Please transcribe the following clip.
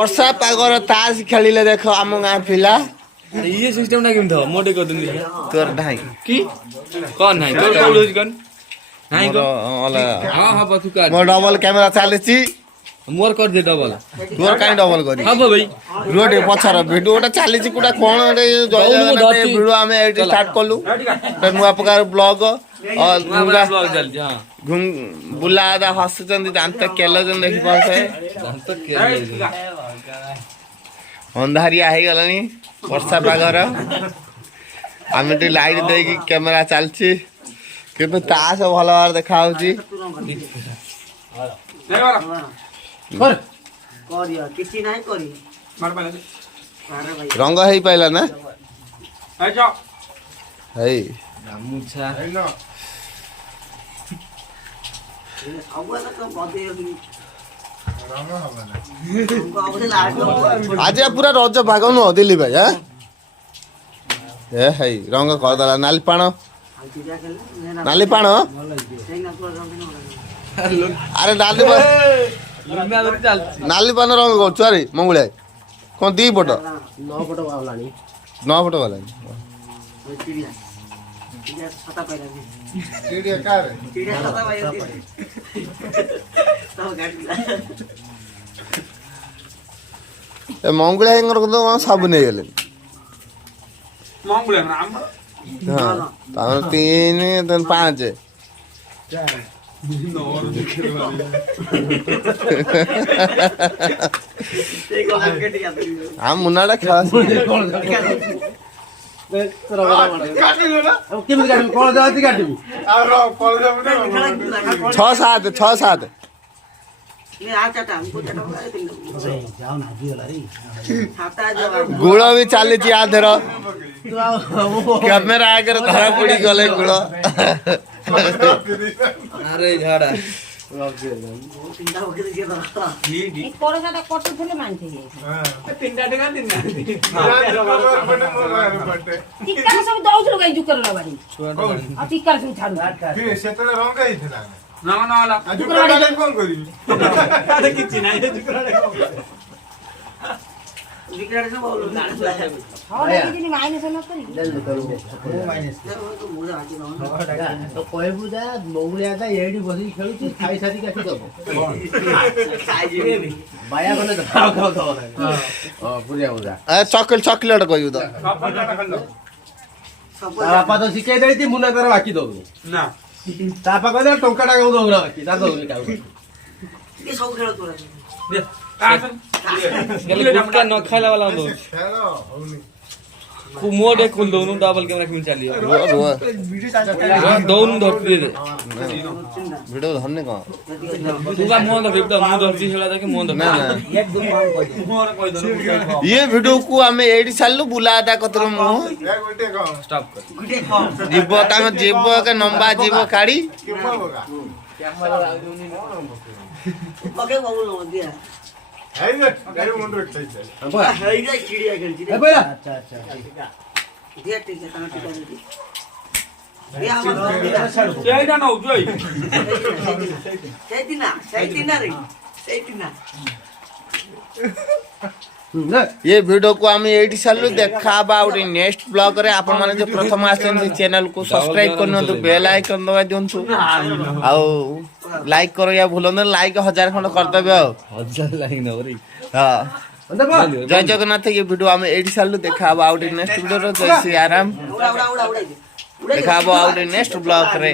वर्षा पागर ताश खेलिले देख आम गाँ पिला ये सिस्टम ना केमथो मोटे कर दिनु तोर ढाई की कोन नाही तोर कोडोज कोन नाही को हां हां पछु काट मोर डबल कैमरा चालेछि मोर कर दे डबल तोर काई डबल करी हबो भाई रोड पछर भिडियोटा चालेछि कुडा कोन रे जय जगन्नाथ भिडियो आमे एडी स्टार्ट करलु त नुवा प्रकार ब्लॉग और पूरा ब्लॉग चल हां घुम बुलादा हसचंदी दांत केलो जन देखि पाछे दांत केलो अंधारिया हे गलानी वर्षा पागर आमे ती लाइट देकी कैमरा चलछि किंतु तास भल बार देखा होछि कर करिया किछि नाही करी मार पाले अरे भाई रंग हेई पाइला ना आ जाओ हेई गामुछा सबला तो बदे रंग हबला को लागो आज पूरा रज भाग नु दिल्ली भाई हां ए हेई रंग कर दला नाली पाण नाली पाण अरे नाली लुमिया दर चल नाली पान रंग करछु अरे मंगुळे कोन दी पट 9 फुट वालानी 9 फुट वाला चिड़िया चिड़िया छता पाइला चिड़िया का रे चिड़िया छता पाइला तो गाडला ए मंगुळे हेंगर को सब नै गेले मंगुळे हम हां तार 3 तन 5 हम मुन्नाडा खेला छह सात गुड़ भी चली आधर कैमेरा आगे धरा पड़ी गले गुड़ अरे झाड़ा चॉकलेट कहू तो बापा तो शिखाई देती मुना तार बाकी दो ना तापा कहले टंकाटा गाउ दो बाकी ता दो काउ ये सब खेल तोरा गले गुटका न खाइला वाला दो कु मोडे खुल दोनु डबल कैमरा किन चलियो दोनु धरती दे वीडियो धरने का तुगा मोन द वीडियो मु धरती हेला देखे मोन द ना ये वीडियो को हमें एडी सालु बुलादा कतर मु स्टॉप कर जीव का के नंबा जीव काडी पके बाबू लो दिया है ना गाड़ी मुंड रखै छै है ना चिड़िया खेल ए बोला अच्छा दिया ठीक है तना ठीक है ये हम ସେଇଟା ନଉ ଜଇ ସେଇଦିନା रे ସେଇଦିना ये वीडियो को हम एडी सालु देखा बाउट नेक्स्ट ब्लॉग रे आपण माने जो प्रथम आछन चैनल को सब्सक्राइब करनतो बेल आइकन दबा दियंतु आ लाइक करो या भूलन लाइक 1000 खंड कर देबे 1000 लाइक न रे हां जय जगन्नाथ ये वीडियो हम एडी सालु देखा बाउट नेक्स्ट वीडियो रे जय श्री आराम उड़ा देखा बाउट नेक्स्ट ब्लॉग रे